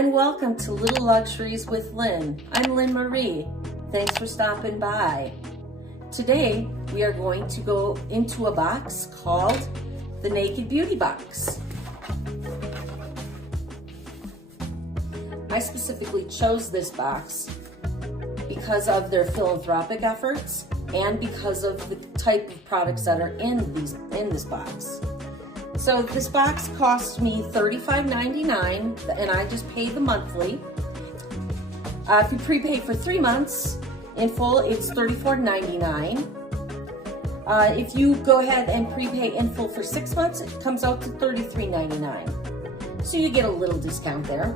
and welcome to Little Luxuries with Lynn. I'm Lynn Marie. Thanks for stopping by. Today, we are going to go into a box called the Naked Beauty Box. I specifically chose this box because of their philanthropic efforts and because of the type of products that are in this box. So this box cost me $35.99 and I just pay the monthly. If you prepay for 3 months in full, it's $34.99. If you go ahead and prepay in full for 6 months, it comes out to $33.99. So you get a little discount there.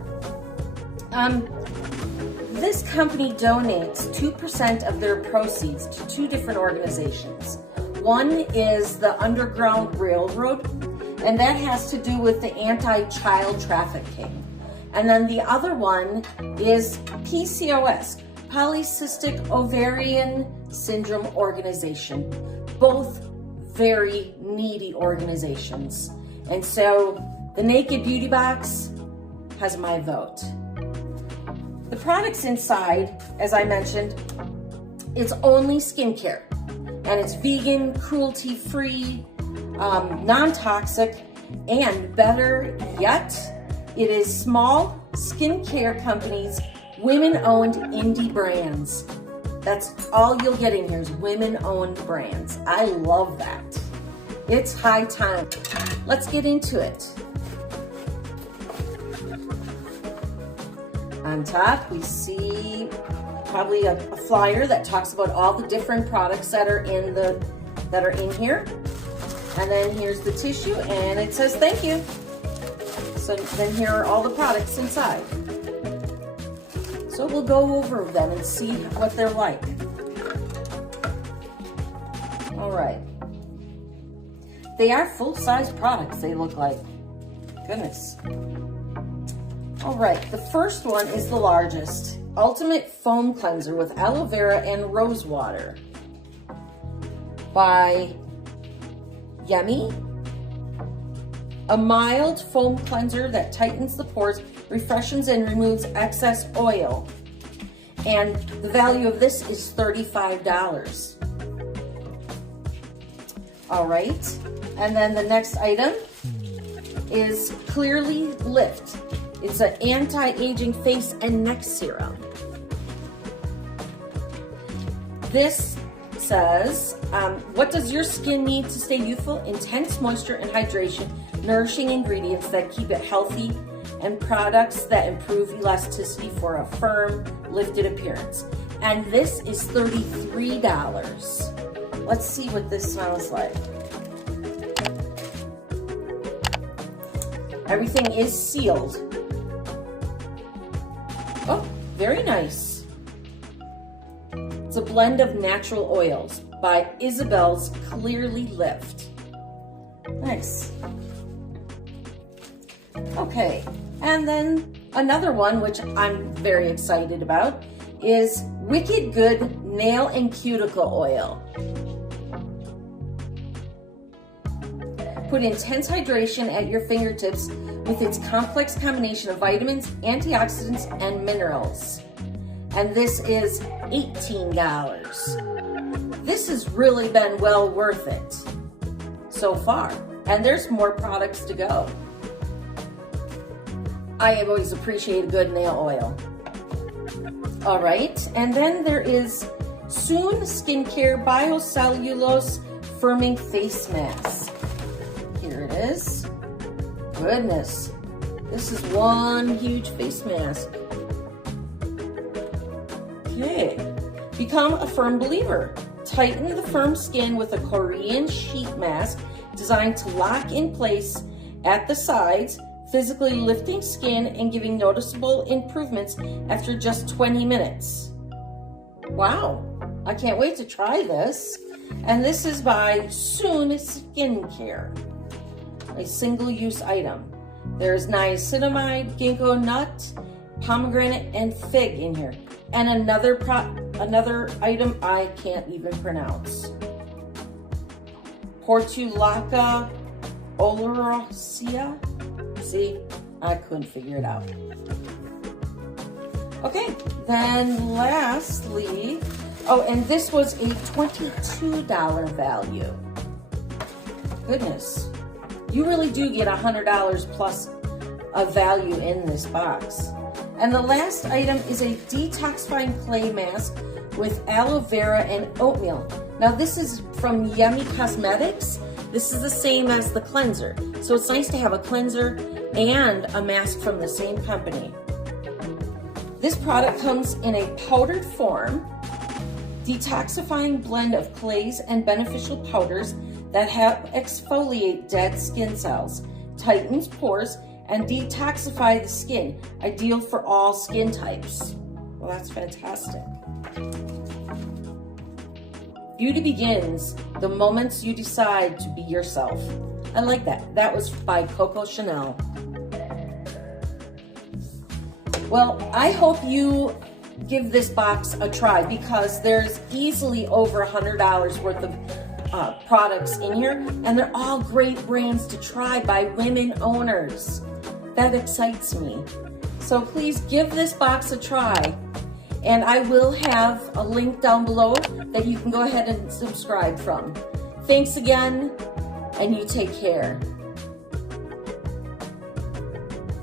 This company donates 2% of their proceeds to 2 different organizations. One is the Underground Railroad, and that has to do with the anti-child trafficking. And then the other one is PCOS, Polycystic Ovarian Syndrome Organization. Both very needy organizations. And so the Naked Beauty Box has my vote. The products inside, as I mentioned, it's only skincare. And it's vegan, cruelty-free, non-toxic, and better yet, it is small skincare companies, women-owned indie brands. That's all you'll get in here is women-owned brands. I love that. It's high time. Let's get into it. On top, we see probably a flyer that talks about all the different products that are in here. And then here's the tissue, and it says thank you. So then here are all the products inside. So we'll go over them and see what they're like. All right. They are full-size products, they look like. Goodness. All right, the first one is the largest. Ultimate Foam Cleanser with aloe vera and rose water by Yummy. A mild foam cleanser that tightens the pores, refreshes and removes excess oil. And the value of this is $35. All right, and then the next item is Clearly Lift. It's an anti-aging face and neck serum. This says, what does your skin need to stay youthful? Intense moisture and hydration, nourishing ingredients that keep it healthy, and products that improve elasticity for a firm, lifted appearance. And this is $33. Let's see what this smells like. Everything is sealed. Oh, very nice. It's a blend of natural oils by Isabel's Clearly Lift. Nice. Okay, and then another one, which I'm very excited about, is Wicked Good Nail and Cuticle Oil. Put intense hydration at your fingertips with its complex combination of vitamins, antioxidants, and minerals. And this is $18. This has really been well worth it so far. And there's more products to go. I have always appreciated good nail oil. All right, and then there is Soon Skincare Biocellulose Firming Face Mask. Here it is. Goodness, this is one huge face mask. Okay, become a firm believer. Tighten the firm skin with a Korean sheet mask designed to lock in place at the sides, physically lifting skin and giving noticeable improvements after just 20 minutes. Wow, I can't wait to try this. And this is by Soon Skincare, a single-use item. There's niacinamide, ginkgo nut, pomegranate, and fig in here. And another item I can't even pronounce. Portulaca oleracea. See, I couldn't figure it out. Okay, then lastly, oh, and this was a $22 value. Goodness, you really do get $100 plus of value in this box. And the last item is a detoxifying clay mask with aloe vera and oatmeal. Now this is from Yummy Cosmetics. This is the same as the cleanser. So it's nice to have a cleanser and a mask from the same company. This product comes in a powdered form, detoxifying blend of clays and beneficial powders that help exfoliate dead skin cells, tightens pores, and detoxify the skin, ideal for all skin types. Well, that's fantastic. Beauty begins the moments you decide to be yourself. I like that. That was by Coco Chanel. Well, I hope you give this box a try because there's easily over $100 worth of products in here, and they're all great brands to try by women owners. That excites me. So please give this box a try, and I will have a link down below that you can go ahead and subscribe from. Thanks again, and you take care.